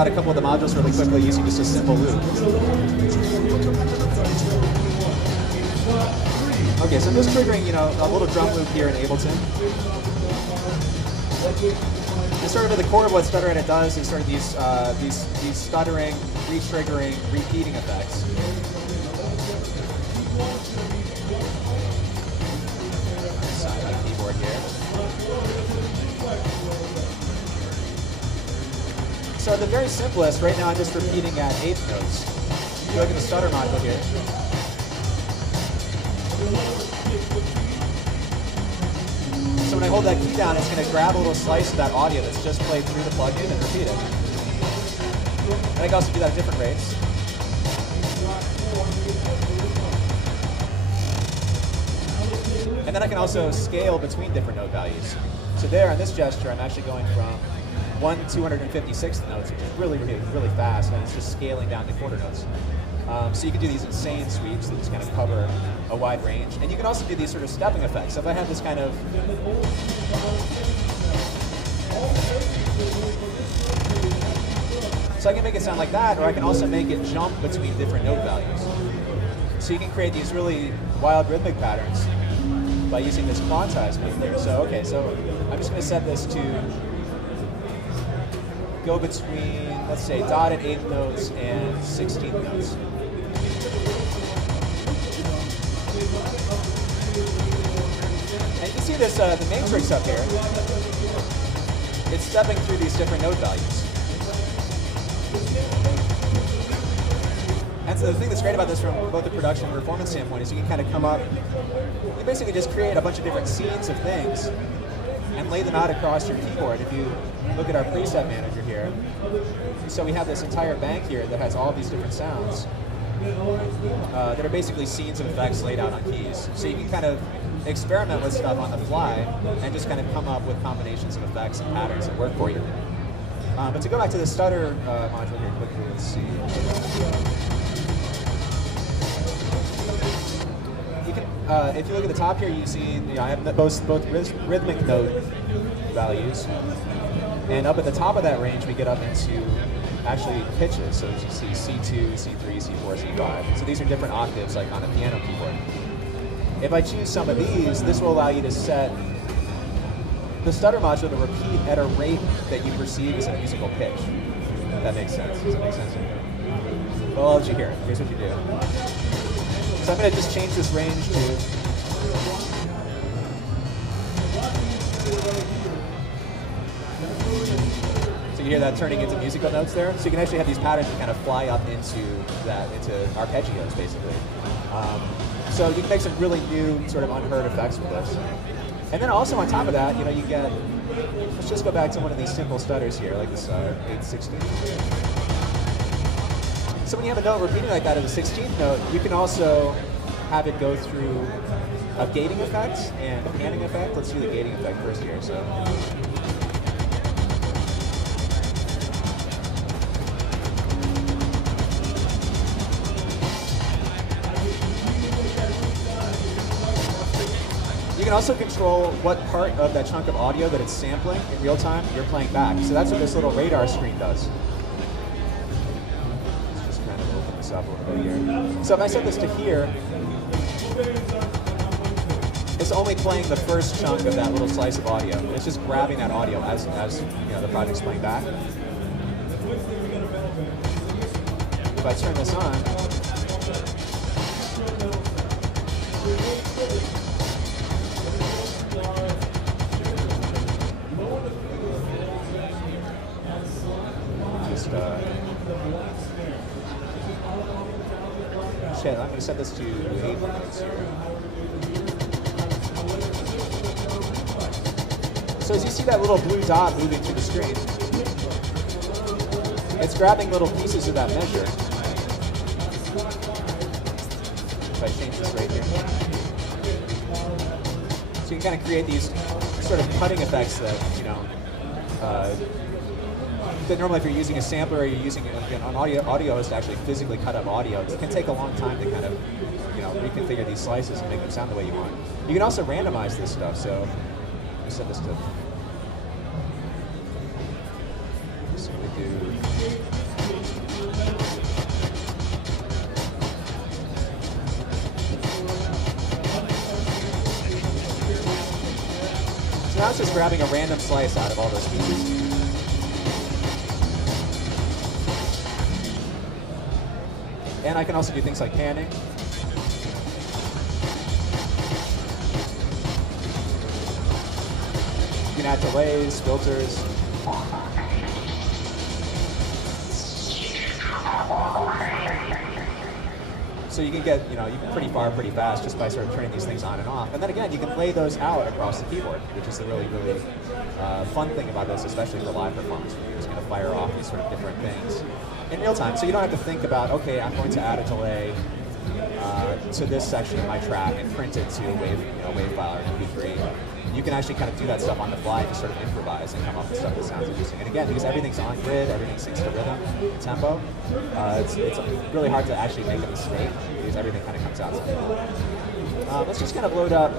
Out a couple of the modules really quickly using just a simple loop. Okay, so I'm just triggering, a little drum loop here in Ableton. And sort of at the core of what Stutter Edit does is sort of these stuttering, re-triggering, repeating effects. Side my keyboard here. So the very simplest, right now I'm just repeating at eighth notes. If you look at the stutter module here. So when I hold that key down, it's going to grab a little slice of that audio that's just played through the plugin and repeat it. And I can also do that at different rates. And then I can also scale between different note values. So there, on this gesture, I'm actually going from 1/256th notes, which is really, really, really fast, and it's just scaling down to quarter notes. So you can do these insane sweeps that just kind of cover a wide range. And you can also do these sort of stepping effects. So if I have this kind of... So I can make it sound like that, or I can also make it jump between different note values. So you can create these really wild rhythmic patterns by using this quantize move here. So, okay, so I'm just going to set this to go between, let's say, dotted 8th notes and 16th notes. And you can see this, the matrix up here. It's stepping through these different note values. And so the thing that's great about this from both the production and performance standpoint is you can kind of come up, you basically just create a bunch of different scenes of things and lay them out across your keyboard. If you look at our preset manager here, so we have this entire bank here that has all these different sounds that are basically scenes and effects laid out on keys. So you can kind of experiment with stuff on the fly and just kind of come up with combinations of effects and patterns that work for you. But to go back to the stutter module here quickly, let's see. You can, if you look at the top here, you see I have both rhythmic note values, and up at the top of that range, we get up into actually pitches. So as you see C2, C3, C4, C5. So these are different octaves, like on a piano keyboard. If I choose some of these, this will allow you to set the stutter module to repeat at a rate that you perceive as a musical pitch. If that makes sense. Does that make sense? Well, I'll let you hear. Here's what you do. So I'm going to just change this range to... So you hear that turning into musical notes there? So you can actually have these patterns that kind of fly up into arpeggios, basically. So you can make some really new, sort of unheard effects with this. And then also on top of that, you get, let's just go back to one of these simple stutters here, like this 8/16. So when you have a note repeating like that at the 16th note, you can also have it go through a gating effect and a panning effect. Let's do the gating effect first here. So. You can also control what part of that chunk of audio that it's sampling in real time you're playing back. So that's what this little radar screen does. Let's just kind of open this up a little bit here. So if I set this to here, it's only playing the first chunk of that little slice of audio. It's just grabbing that audio as the project's playing back. If I turn this on, shit, I'm going to set this to 8 notes here. So as you see that little blue dot moving through the screen, it's grabbing little pieces of that measure. If I change this right here. So you can kind of create these sort of cutting effects that, that normally if you're using a sampler or you're using an audio host to actually physically cut up audio, it can take a long time to kind of reconfigure these slices and make them sound the way you want. You can also randomize this stuff, so let's set this to, so we do now it's just grabbing a random slice out of all those pieces. And I can also do things like panning. You can add delays, filters. So you can get, you can pretty far pretty fast just by sort of turning these things on and off. And then again, you can lay those out across the keyboard, which is the really, really fun thing about this, especially for live performance, where you're just going to fire off these sort of different things in real time. So you don't have to think about, okay, I'm going to add a delay to this section of my track and print it to a wave file or MP3. You can actually kind of do that stuff on the fly and just sort of improvise and come up with stuff that sounds interesting. And again, because everything's on grid, everything syncs to rhythm, tempo, it's really hard to actually make a mistake because everything kind of comes out. Let's just kind of load up